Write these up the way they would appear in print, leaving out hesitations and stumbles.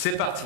C'est parti.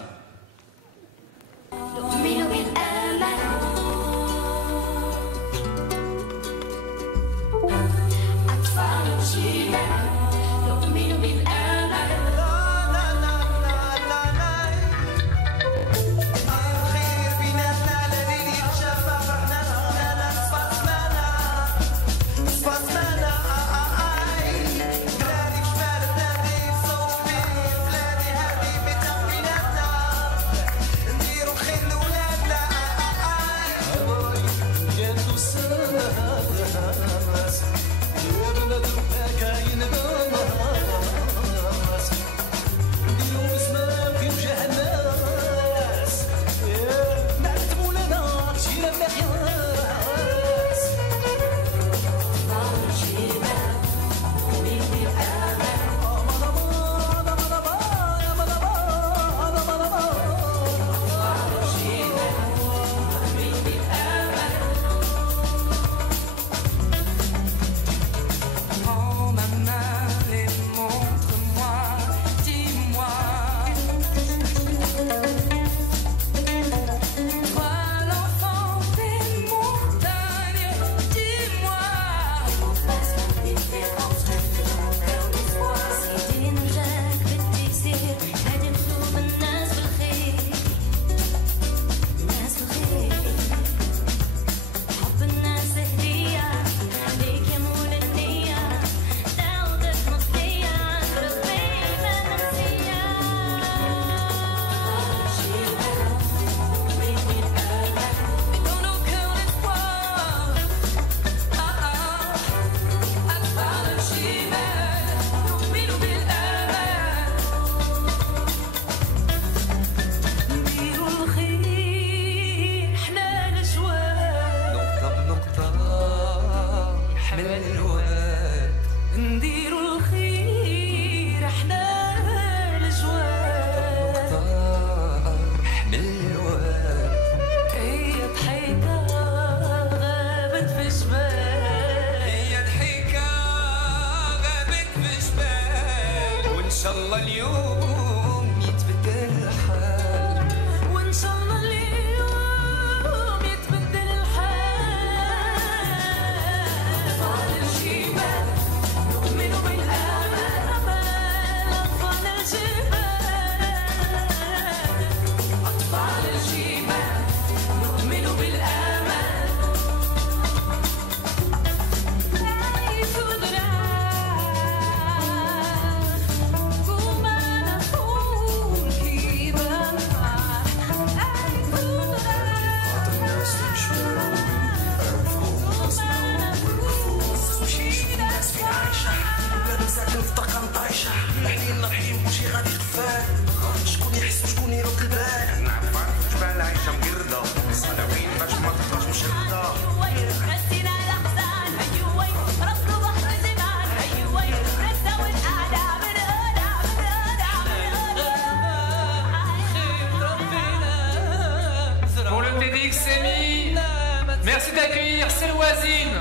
Merci d'accueillir Selouazine,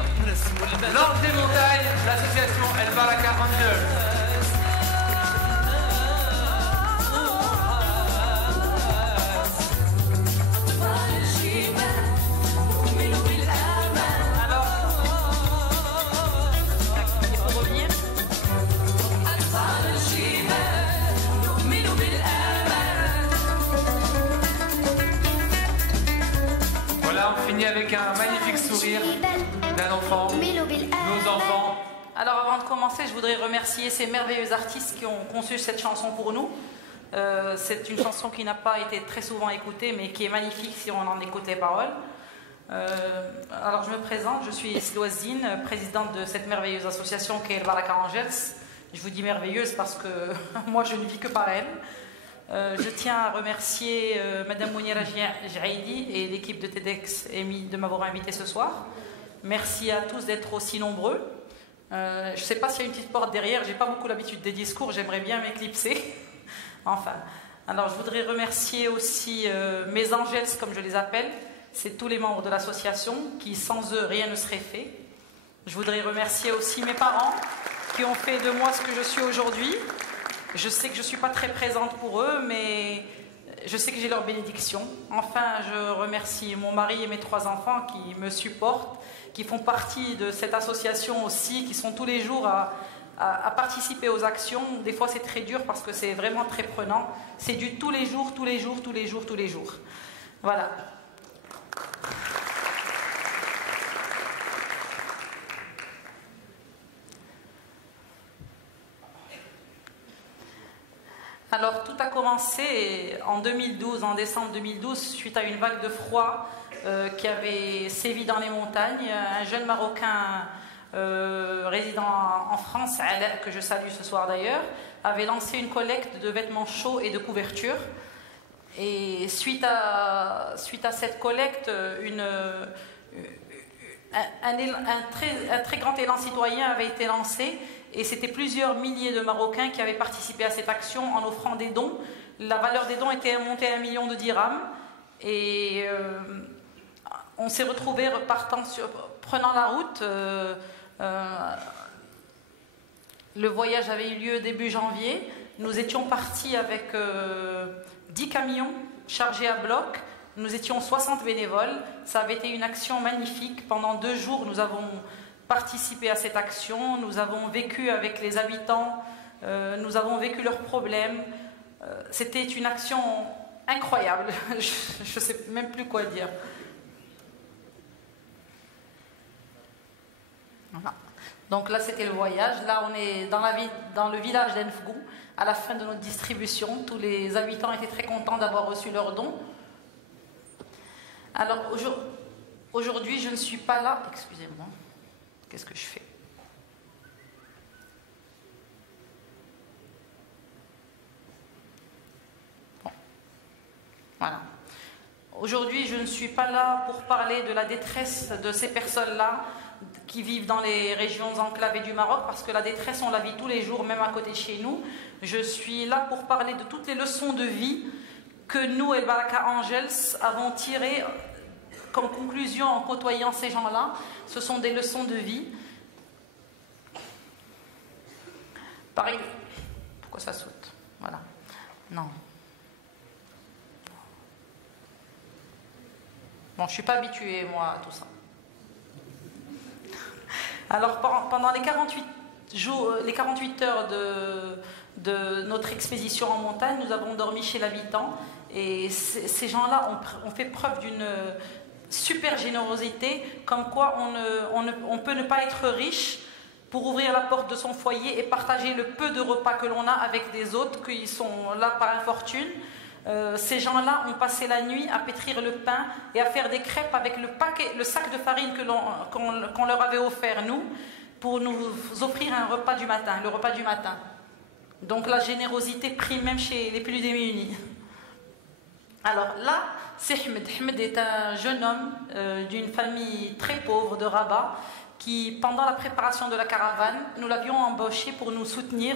l'Ange des montagnes, l'association El Baraka Angels. Avec un magnifique sourire d'un enfant, nos enfants. Alors avant de commencer, je voudrais remercier ces merveilleux artistes qui ont conçu cette chanson pour nous. C'est une chanson qui n'a pas été très souvent écoutée, mais qui est magnifique si on en écoute les paroles. Alors je me présente, je suis Selouazine, présidente de cette merveilleuse association qui est El Baraka Angels. Je vous dis merveilleuse parce que moi je ne vis que par elle. Je tiens à remercier Madame Mounira Jaidi et l'équipe de TEDx EMI de m'avoir invité ce soir. Merci à tous d'être aussi nombreux. Je ne sais pas s'il y a une petite porte derrière, j'ai pas beaucoup l'habitude des discours, j'aimerais bien m'éclipser. Enfin, alors je voudrais remercier aussi mes angels, comme je les appelle. C'est tous les membres de l'association qui, sans eux, rien ne serait fait. Je voudrais remercier aussi mes parents qui ont fait de moi ce que je suis aujourd'hui. Je sais que je ne suis pas très présente pour eux, mais je sais que j'ai leur bénédiction. Enfin, je remercie mon mari et mes 3 enfants qui me supportent, qui font partie de cette association aussi, qui sont tous les jours à participer aux actions. Des fois, c'est très dur parce que c'est vraiment très prenant. C'est du tous les jours, tous les jours, tous les jours, tous les jours. Voilà. Alors, tout a commencé en 2012, en décembre 2012, suite à une vague de froid qui avait sévi dans les montagnes. Un jeune Marocain résidant en France, que je salue ce soir d'ailleurs, avait lancé une collecte de vêtements chauds et de couvertures. Et suite à cette collecte, un très grand élan citoyen avait été lancé. Et c'était plusieurs milliers de Marocains qui avaient participé à cette action en offrant des dons. La valeur des dons était montée à 1 million de dirhams. Et on s'est retrouvés prenant la route. Le voyage avait eu lieu début janvier. Nous étions partis avec 10 camions chargés à bloc. Nous étions 60 bénévoles. Ça avait été une action magnifique. Pendant 2 jours, nous avons participé à cette action. Nous avons vécu avec les habitants. Nous avons vécu leurs problèmes. C'était une action incroyable. Je ne sais même plus quoi dire. Voilà. Donc là, c'était le voyage. Là, on est dans le village d'Enfgou. À la fin de notre distribution, tous les habitants étaient très contents d'avoir reçu leurs dons. Alors, aujourd'hui, je ne suis pas là. Excusez-moi. Qu'est-ce que je fais? Bon. Voilà. Aujourd'hui, je ne suis pas là pour parler de la détresse de ces personnes-là qui vivent dans les régions enclavées du Maroc, parce que la détresse, on la vit tous les jours, même à côté de chez nous. Je suis là pour parler de toutes les leçons de vie que nous, El Baraka Angels, avons tirées comme conclusion en côtoyant ces gens-là. Ce sont des leçons de vie. Pareil. Pourquoi ça saute? Voilà. Non. Bon, je ne suis pas habituée, moi, à tout ça. Alors, pendant les 48 heures de notre expédition en montagne, nous avons dormi chez l'habitant. Et ces gens-là ont fait preuve d'une super générosité, comme quoi on peut ne pas être riche pour ouvrir la porte de son foyer et partager le peu de repas que l'on a avec des autres qui sont là par infortune. Ces gens-là ont passé la nuit à pétrir le pain et à faire des crêpes avec le sac de farine qu'on leur avait offert, nous, pour nous offrir un repas du matin, le repas du matin. Donc la générosité prime même chez les plus démunis. Alors là, c'est Ahmed. Ahmed est un jeune homme d'une famille très pauvre de Rabat qui, pendant la préparation de la caravane, nous l'avions embauché pour nous soutenir,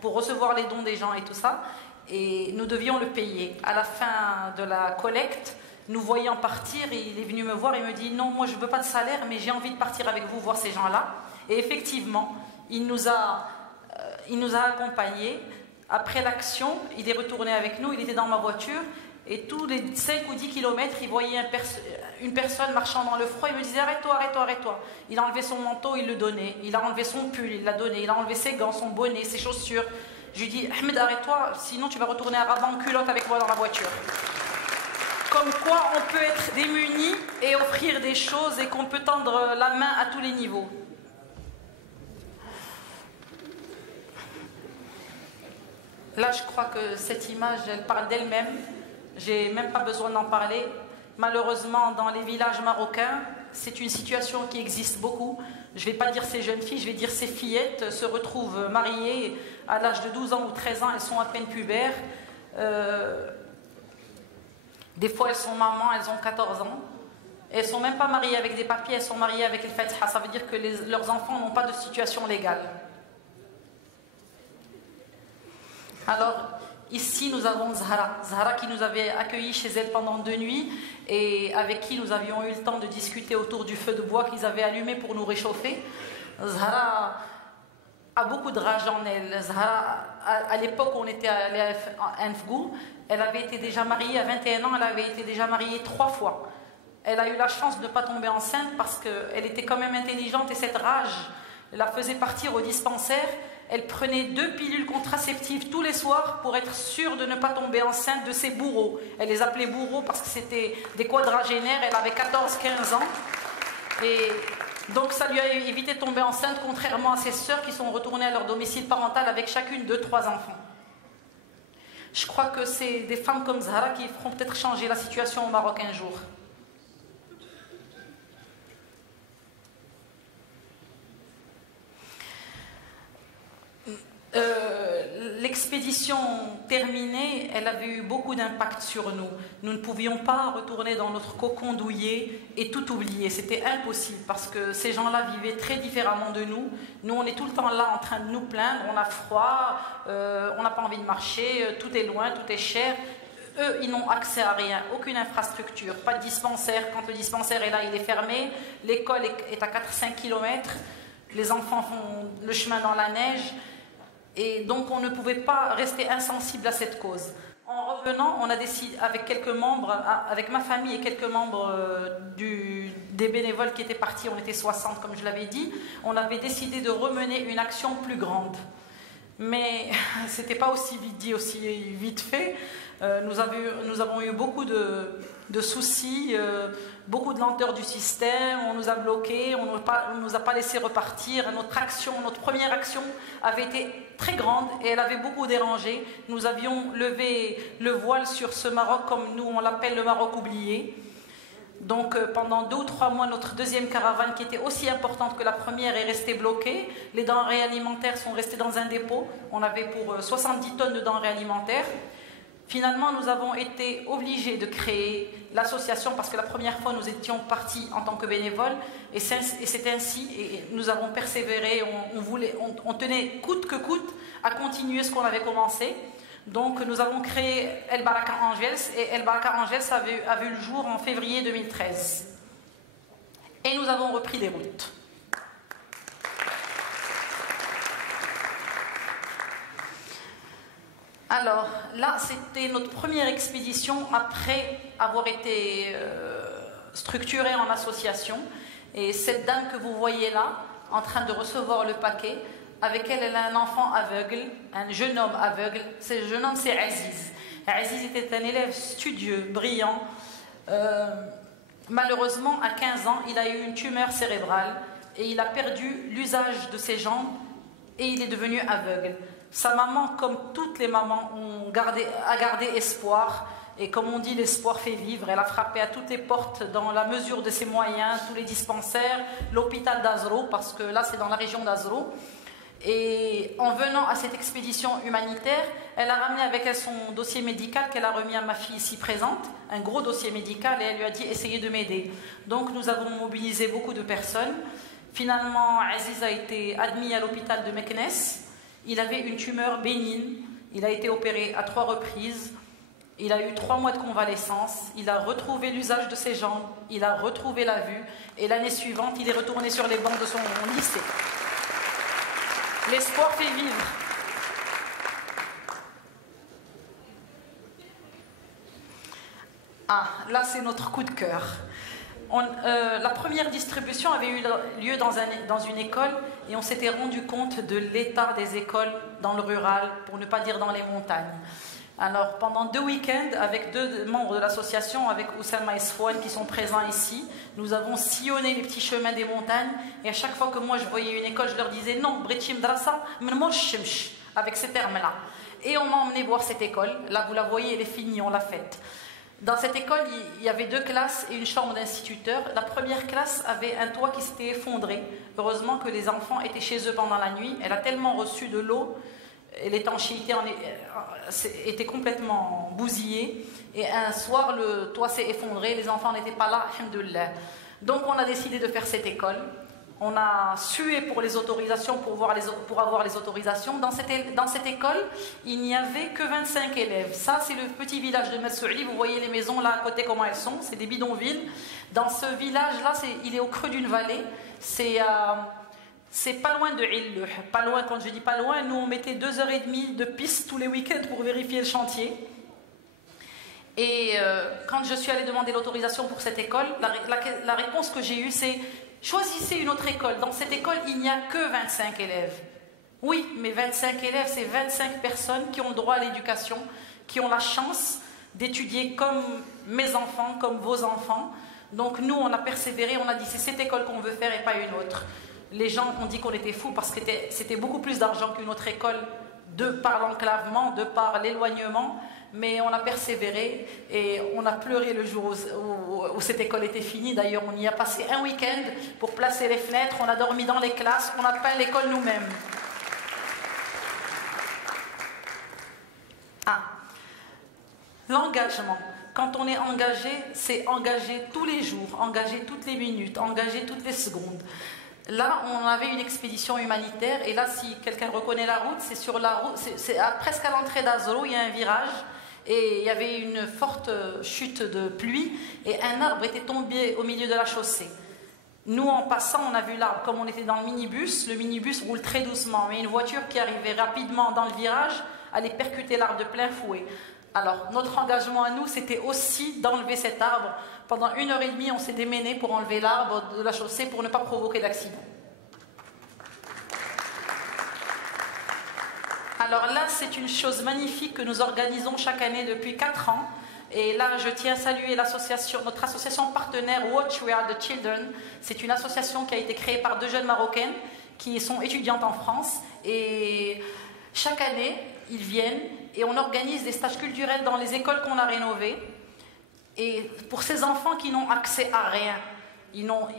pour recevoir les dons des gens et tout ça. Et nous devions le payer. À la fin de la collecte, nous voyant partir, il est venu me voir et me dit « Non, moi je ne veux pas de salaire, mais j'ai envie de partir avec vous voir ces gens-là. » Et effectivement, il nous a accompagnés. Après l'action, il est retourné avec nous, il était dans ma voiture. Et tous les 5 ou 10 kilomètres, il voyait une personne marchant dans le froid. Il me disait « Arrête-toi, arrête-toi, arrête-toi ». Il a enlevé son manteau, il le donnait. Il a enlevé son pull, il l'a donné. Il a enlevé ses gants, son bonnet, ses chaussures. Je lui dis « Ahmed, arrête-toi, sinon tu vas retourner à Rabat en culotte avec moi dans la voiture ». Comme quoi on peut être démuni et offrir des choses et qu'on peut tendre la main à tous les niveaux. Là, je crois que cette image, elle parle d'elle-même. J'ai même pas besoin d'en parler. Malheureusement, dans les villages marocains, c'est une situation qui existe beaucoup. Je ne vais pas dire ces jeunes filles, je vais dire ces fillettes se retrouvent mariées à l'âge de 12 ans ou 13 ans, elles sont à peine pubères. Des fois, elles sont mamans, elles ont 14 ans. Elles ne sont même pas mariées avec des papiers, elles sont mariées avec le Fatiha. Ça veut dire que leurs enfants n'ont pas de situation légale. Alors, ici, nous avons Zahra. Zahra qui nous avait accueillis chez elle pendant 2 nuits et avec qui nous avions eu le temps de discuter autour du feu de bois qu'ils avaient allumé pour nous réchauffer. Zahra, a beaucoup de rage en elle. Zahra, à l'époque où on était allé à Enfgou, elle avait été déjà mariée à 21 ans, elle avait été déjà mariée 3 fois. Elle a eu la chance de ne pas tomber enceinte parce qu'elle était quand même intelligente et cette rage la faisait partir au dispensaire. Elle prenait 2 pilules contraceptives tous les soirs pour être sûre de ne pas tomber enceinte de ses bourreaux. Elle les appelait bourreaux parce que c'était des quadragénaires, elle avait 14-15 ans. Et donc ça lui a évité de tomber enceinte, contrairement à ses sœurs qui sont retournées à leur domicile parental avec chacune 2-3 enfants. Je crois que c'est des femmes comme Zahra qui feront peut-être changer la situation au Maroc un jour. L'expédition terminée, elle avait eu beaucoup d'impact sur nous. Nous ne pouvions pas retourner dans notre cocon douillet et tout oublier. C'était impossible parce que ces gens-là vivaient très différemment de nous. Nous, on est tout le temps là en train de nous plaindre. On a froid, on n'a pas envie de marcher, tout est loin, tout est cher. Eux, ils n'ont accès à rien, aucune infrastructure, pas de dispensaire. Quand le dispensaire est là, il est fermé. L'école est à 4-5 km. Les enfants font le chemin dans la neige. Et donc on ne pouvait pas rester insensible à cette cause. En revenant, on a décidé avec quelques membres, avec ma famille et quelques membres des bénévoles qui étaient partis, on était 60 comme je l'avais dit, on avait décidé de remener une action plus grande. Mais c'était pas aussi vite dit, aussi vite fait. Nous avons eu beaucoup de soucis, beaucoup de lenteur du système, on nous a bloqués, on ne nous a pas laissé repartir. Notre première action avait été très grande et elle avait beaucoup dérangé. Nous avions levé le voile sur ce Maroc, comme nous on l'appelle le Maroc oublié. Donc pendant 2 ou 3 mois, notre deuxième caravane, qui était aussi importante que la première, est restée bloquée. Les denrées alimentaires sont restées dans un dépôt. On avait pour 70 tonnes de denrées alimentaires. Finalement, nous avons été obligés de créer l'association parce que la première fois, nous étions partis en tant que bénévoles et c'est ainsi, et nous avons persévéré, on tenait coûte que coûte à continuer ce qu'on avait commencé. Donc, nous avons créé El Baraka Angels et El Baraka Angels a vu le jour en février 2013. Et nous avons repris les routes. Alors, là, c'était notre première expédition après avoir été structurée en association. Et cette dame que vous voyez là, en train de recevoir le paquet, avec elle, elle a un enfant aveugle, un jeune homme aveugle. Ce jeune homme, c'est Aziz. Aziz était un élève studieux, brillant. Malheureusement, à 15 ans, il a eu une tumeur cérébrale et il a perdu l'usage de ses jambes et il est devenu aveugle. Sa maman, comme toutes les mamans, a gardé espoir. Et comme on dit, l'espoir fait vivre. Elle a frappé à toutes les portes dans la mesure de ses moyens, tous les dispensaires, l'hôpital d'Azro, parce que là, c'est dans la région d'Azro. Et en venant à cette expédition humanitaire, elle a ramené avec elle son dossier médical qu'elle a remis à ma fille ici présente, un gros dossier médical, et elle lui a dit « essayez de m'aider ». Donc nous avons mobilisé beaucoup de personnes. Finalement, Aziz a été admis à l'hôpital de Meknes. Il avait une tumeur bénigne, il a été opéré à 3 reprises, il a eu 3 mois de convalescence, il a retrouvé l'usage de ses jambes, il a retrouvé la vue, et l'année suivante, il est retourné sur les bancs de son lycée. L'espoir fait vivre. Ah, là c'est notre coup de cœur. La première distribution avait eu lieu dans une école et on s'était rendu compte de l'état des écoles dans le rural, pour ne pas dire dans les montagnes. Alors pendant 2 week-ends, avec 2 membres de l'association, avec Oussama et Sfouane qui sont présents ici, nous avons sillonné les petits chemins des montagnes et à chaque fois que moi je voyais une école, je leur disais non, Britchim Drassa, avec ces termes-là. Et on m'a emmené voir cette école. Là vous la voyez, elle est finie, on l'a faite. Dans cette école, il y avait 2 classes et une chambre d'instituteur. La première classe avait un toit qui s'était effondré. Heureusement que les enfants étaient chez eux pendant la nuit. Elle a tellement reçu de l'eau, et l'étanchéité était complètement bousillée. Et un soir, le toit s'est effondré, les enfants n'étaient pas là, alhamdoulilah. Donc on a décidé de faire cette école. On a sué pour les autorisations, pour avoir les autorisations. Dans cette école, il n'y avait que 25 élèves. Ça, c'est le petit village de Messouli. Vous voyez les maisons là à côté, comment elles sont. C'est des bidonvilles. Dans ce village-là, il est au creux d'une vallée. C'est c'est pas loin de Illuh. Pas loin, quand je dis pas loin, nous on mettait 2h30 de piste tous les week-ends pour vérifier le chantier. Et quand je suis allée demander l'autorisation pour cette école, la réponse que j'ai eue c'est « Choisissez une autre école. Dans cette école, il n'y a que 25 élèves. » Oui, mais 25 élèves, c'est 25 personnes qui ont le droit à l'éducation, qui ont la chance d'étudier comme mes enfants, comme vos enfants. Donc nous, on a persévéré, on a dit c'est cette école qu'on veut faire et pas une autre. Les gens ont dit qu'on était fous parce que c'était beaucoup plus d'argent qu'une autre école, de par l'enclavement, de par l'éloignement. Mais on a persévéré et on a pleuré le jour où cette école était finie. D'ailleurs, on y a passé un week-end pour placer les fenêtres, on a dormi dans les classes, on a peint l'école nous-mêmes. L'engagement. Quand on est engagé, c'est engagé tous les jours, engagé toutes les minutes, engagé toutes les secondes. Là, on avait une expédition humanitaire et là, si quelqu'un reconnaît la route, c'est sur la route, presque à l'entrée d'Azoro, il y a un virage et il y avait une forte chute de pluie et un arbre était tombé au milieu de la chaussée. Nous, en passant, on a vu l'arbre. Comme on était dans le minibus roule très doucement, mais une voiture qui arrivait rapidement dans le virage allait percuter l'arbre de plein fouet. Alors, notre engagement à nous, c'était aussi d'enlever cet arbre. Pendant 1h30, on s'est démené pour enlever l'arbre de la chaussée pour ne pas provoquer d'accident. Alors là, c'est une chose magnifique que nous organisons chaque année depuis 4 ans. Et là, je tiens à saluer notre association partenaire Watch We Are the Children. C'est une association qui a été créée par 2 jeunes Marocaines qui sont étudiantes en France. Et chaque année, ils viennent et on organise des stages culturels dans les écoles qu'on a rénovées. Et pour ces enfants qui n'ont accès à rien,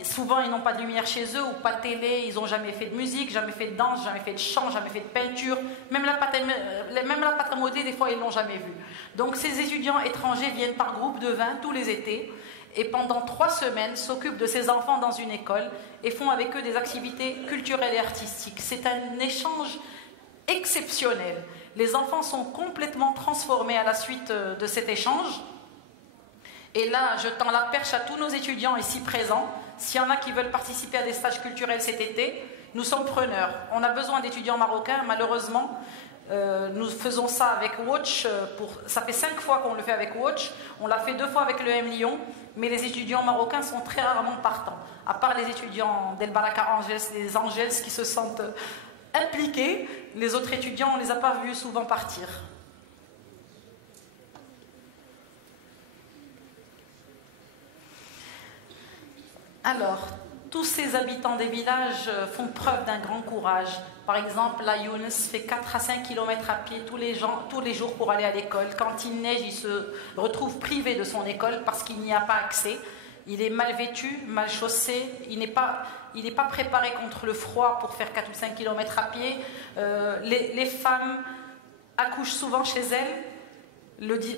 souvent ils n'ont pas de lumière chez eux ou pas de télé, ils n'ont jamais fait de musique, jamais fait de danse, jamais fait de chant, jamais fait de peinture, même la pâte à modeler, des fois ils ne l'ont jamais vue. Donc ces étudiants étrangers viennent par groupe de 20 tous les étés et pendant 3 semaines s'occupent de ces enfants dans une école et font avec eux des activités culturelles et artistiques. C'est un échange exceptionnel. Les enfants sont complètement transformés à la suite de cet échange. Et là, je tends la perche à tous nos étudiants ici présents. S'il y en a qui veulent participer à des stages culturels cet été, nous sommes preneurs. On a besoin d'étudiants marocains, malheureusement. Nous faisons ça avec Watch. Ça fait 5 fois qu'on le fait avec Watch. On l'a fait 2 fois avec le M Lyon. Mais les étudiants marocains sont très rarement partants. À part les étudiants d'El Baraka Angels, des Angels qui se sentent impliqués, les autres étudiants, on ne les a pas vus souvent partir. Alors, tous ces habitants des villages font preuve d'un grand courage. Par exemple, la Younes fait 4 à 5 km à pied tous les jours pour aller à l'école. Quand il neige, il se retrouve privé de son école parce qu'il n'y a pas accès. Il est mal vêtu, mal chaussé, il n'est pas préparé contre le froid pour faire 4 ou 5 km à pied. Les femmes accouchent souvent chez elles.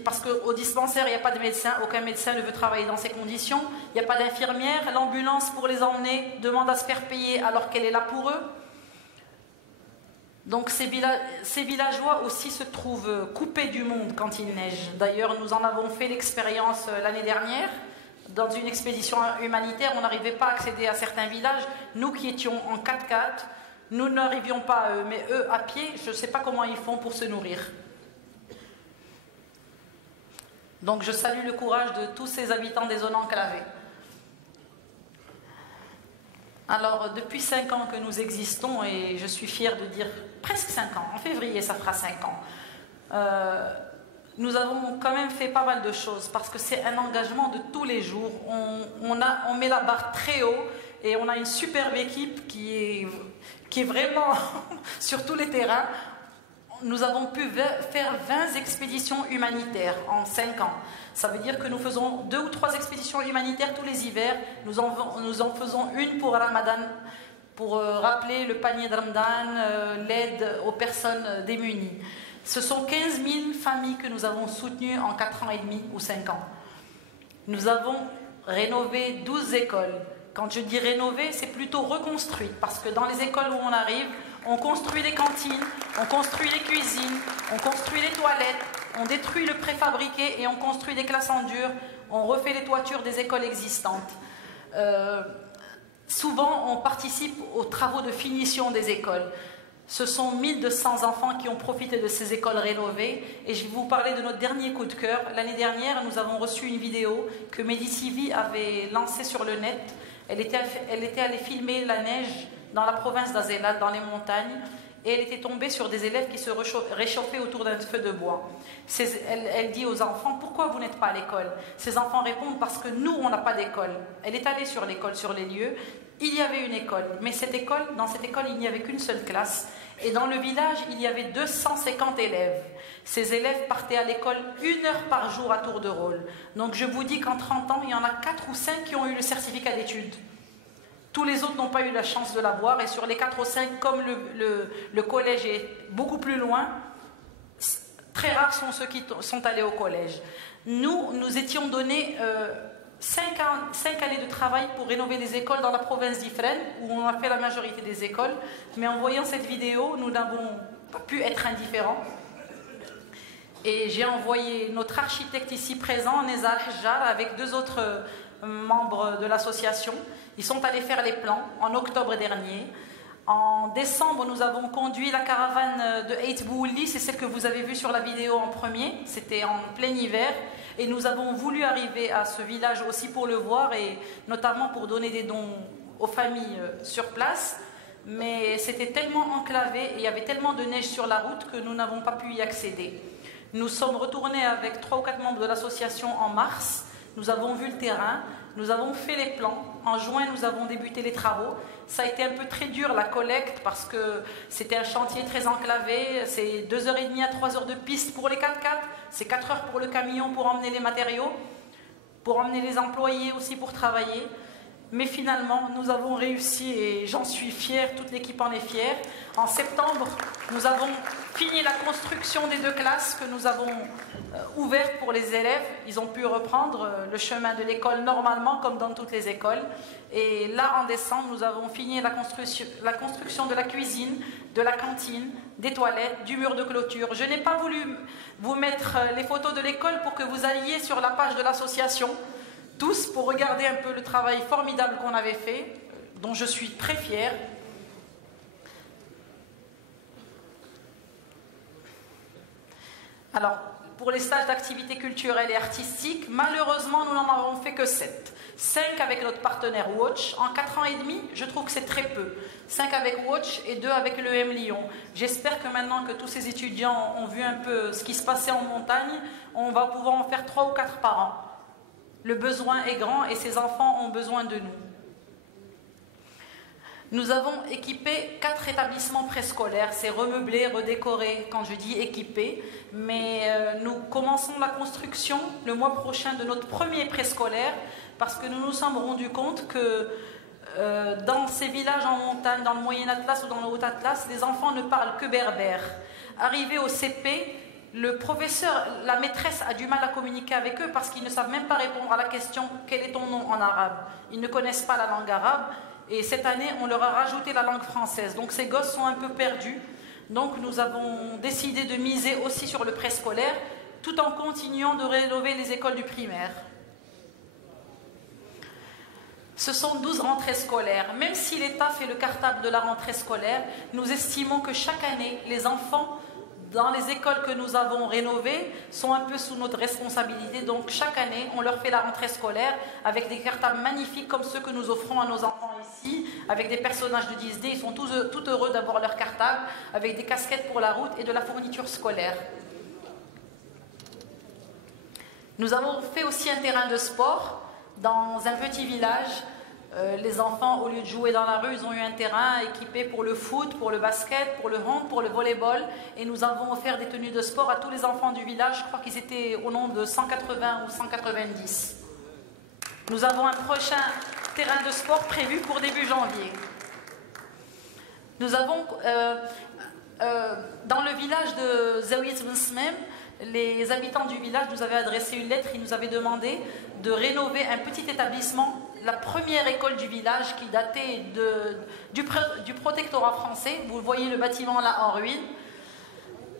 Parce qu'au dispensaire, il n'y a pas de médecin, aucun médecin ne veut travailler dans ces conditions, il n'y a pas d'infirmière, l'ambulance pour les emmener demande à se faire payer alors qu'elle est là pour eux. Donc ces villageois aussi se trouvent coupés du monde quand il neige. D'ailleurs, nous en avons fait l'expérience l'année dernière. Dans une expédition humanitaire, on n'arrivait pas à accéder à certains villages. Nous qui étions en 4x4, nous n'arrivions pas à eux, mais eux à pied, je ne sais pas comment ils font pour se nourrir. Donc je salue le courage de tous ces habitants des zones enclavées. Alors depuis 5 ans que nous existons, et je suis fière de dire presque 5 ans, en février ça fera 5 ans, nous avons quand même fait pas mal de choses parce que c'est un engagement de tous les jours. On met la barre très haut et on a une superbe équipe qui est vraiment sur tous les terrains. Nous avons pu faire 20 expéditions humanitaires en 5 ans. Ça veut dire que nous faisons 2 ou 3 expéditions humanitaires tous les hivers. Nous en faisons une pour Ramadan, pour rappeler le panier de Ramadan, l'aide aux personnes démunies. Ce sont 15 000 familles que nous avons soutenues en 4 ans et demi ou 5 ans. Nous avons rénové 12 écoles. Quand je dis rénover, c'est plutôt reconstruite, parce que dans les écoles où on arrive, on construit les cantines, on construit les cuisines, on construit les toilettes, on détruit le préfabriqué et on construit des classes en dur, on refait les toitures des écoles existantes. souvent on participe aux travaux de finition des écoles. Ce sont 1200 enfants qui ont profité de ces écoles rénovées. Et je vais vous parler de notre dernier coup de cœur. L'année dernière, nous avons reçu une vidéo que Medicivi avait lancée sur le net. Elle était allée filmer la neige dans la province d'Azela, dans les montagnes. Et elle était tombée sur des élèves qui se réchauffaient autour d'un feu de bois. Elle dit aux enfants, pourquoi vous n'êtes pas à l'école? Ces enfants répondent, parce que nous, on n'a pas d'école. Elle est allée sur l'école, sur les lieux. Il y avait une école, mais dans cette école, il n'y avait qu'une seule classe. Et dans le village, il y avait 250 élèves. Ces élèves partaient à l'école 1 heure par jour à tour de rôle. Donc je vous dis qu'en 30 ans, il y en a 4 ou 5 qui ont eu le certificat d'études. Tous les autres n'ont pas eu la chance de l'avoir. Et sur les 4 ou 5, comme le collège est beaucoup plus loin, très rares sont ceux qui sont allés au collège. Nous étions donnés 5 années de travail pour rénover les écoles dans la province d'Ifrane, où on a fait la majorité des écoles. Mais en voyant cette vidéo, nous n'avons pas pu être indifférents. Et j'ai envoyé notre architecte ici présent, Nezar Hajjar, avec 2 autres membres de l'association. Ils sont allés faire les plans en octobre dernier. En décembre, nous avons conduit la caravane de Eit Bouli, c'est celle que vous avez vue sur la vidéo en premier. C'était en plein hiver. Et nous avons voulu arriver à ce village aussi pour le voir, et notamment pour donner des dons aux familles sur place. Mais c'était tellement enclavé et il y avait tellement de neige sur la route que nous n'avons pas pu y accéder. Nous sommes retournés avec 3 ou 4 membres de l'association en mars. Nous avons vu le terrain, nous avons fait les plans. En juin, nous avons débuté les travaux. Ça a été un peu très dur, la collecte, parce que c'était un chantier très enclavé. C'est 2h30 à 3h de piste pour les 4x4. C'est 4 heures pour le camion pour emmener les matériaux, pour emmener les employés aussi pour travailler. Mais finalement, nous avons réussi et j'en suis fière, toute l'équipe en est fière. En septembre, nous avons fini la construction des 2 classes que nous avons ouvertes pour les élèves. Ils ont pu reprendre le chemin de l'école normalement, comme dans toutes les écoles. Et là, en décembre, nous avons fini la construction de la cuisine, de la cantine, des toilettes, du mur de clôture. Je n'ai pas voulu vous mettre les photos de l'école pour que vous alliez sur la page de l'association, tous, pour regarder un peu le travail formidable qu'on avait fait, dont je suis très fière. Alors, pour les stages d'activités culturelles et artistiques, malheureusement, nous n'en avons fait que 7. 5 avec notre partenaire Watch. En 4 ans et demi, je trouve que c'est très peu. 5 avec Watch et 2 avec l'EM Lyon. J'espère que maintenant que tous ces étudiants ont vu un peu ce qui se passait en montagne, on va pouvoir en faire 3 ou 4 par an. Le besoin est grand et ces enfants ont besoin de nous. Nous avons équipé 4 établissements préscolaires. C'est remeublé, redécoré, quand je dis équipé. Mais nous commençons la construction le mois prochain de notre premier préscolaire, parce que nous nous sommes rendus compte que dans ces villages en montagne, dans le Moyen Atlas ou dans le Haut Atlas, les enfants ne parlent que berbère. Arrivés au CP, le professeur, la maîtresse a du mal à communiquer avec eux parce qu'ils ne savent même pas répondre à la question « Quel est ton nom ?» en arabe. Ils ne connaissent pas la langue arabe. Et cette année, on leur a rajouté la langue française. Donc ces gosses sont un peu perdus. Donc nous avons décidé de miser aussi sur le préscolaire, tout en continuant de rénover les écoles du primaire. Ce sont 12 rentrées scolaires. Même si l'État fait le cartable de la rentrée scolaire, nous estimons que chaque année, les enfants dans les écoles que nous avons rénovées sont un peu sous notre responsabilité. Donc chaque année, on leur fait la rentrée scolaire avec des cartables magnifiques comme ceux que nous offrons à nos enfants ici, avec des personnages de Disney. Ils sont tout heureux d'avoir leur cartable, avec des casquettes pour la route et de la fourniture scolaire. Nous avons fait aussi un terrain de sport dans un petit village. Les enfants, au lieu de jouer dans la rue, ils ont eu un terrain équipé pour le foot, pour le basket, pour le hand, pour le volleyball. Et nous avons offert des tenues de sport à tous les enfants du village. Je crois qu'ils étaient au nombre de 180 ou 190. Nous avons un prochain terrain de sport prévu pour début janvier. Nous avons, dans le village de Zaouiet Bensmem, les habitants du village nous avaient adressé une lettre. Ils nous avaient demandé de rénover un petit établissement, la première école du village qui datait du protectorat français. Vous voyez le bâtiment là en ruine.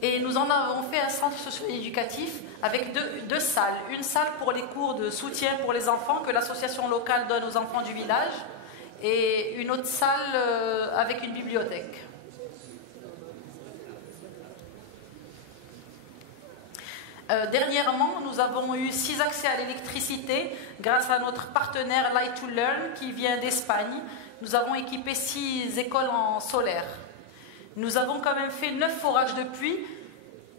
Et nous en avons fait un centre socio-éducatif avec deux salles. Une salle pour les cours de soutien pour les enfants que l'association locale donne aux enfants du village. et une autre salle avec une bibliothèque. Dernièrement, nous avons eu 6 accès à l'électricité grâce à notre partenaire Light to Learn qui vient d'Espagne. Nous avons équipé 6 écoles en solaire. Nous avons quand même fait 9 forages de puits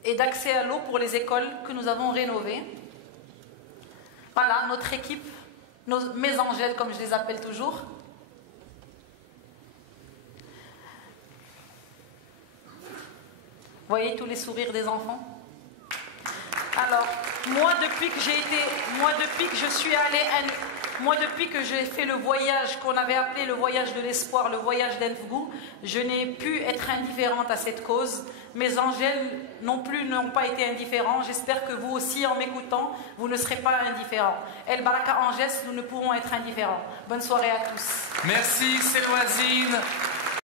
et d'accès à l'eau pour les écoles que nous avons rénovées. Voilà, notre équipe, mes angèles comme je les appelle toujours. Vous voyez tous les sourires des enfants? Alors, moi depuis que j'ai fait le voyage qu'on avait appelé le voyage de l'espoir, le voyage d'Enfgou, je n'ai pu être indifférente à cette cause. Mes angèles non plus n'ont pas été indifférents. J'espère que vous aussi, en m'écoutant, vous ne serez pas indifférents. El Baraka Angès, nous ne pourrons être indifférents. Bonne soirée à tous. Merci, Selwazine.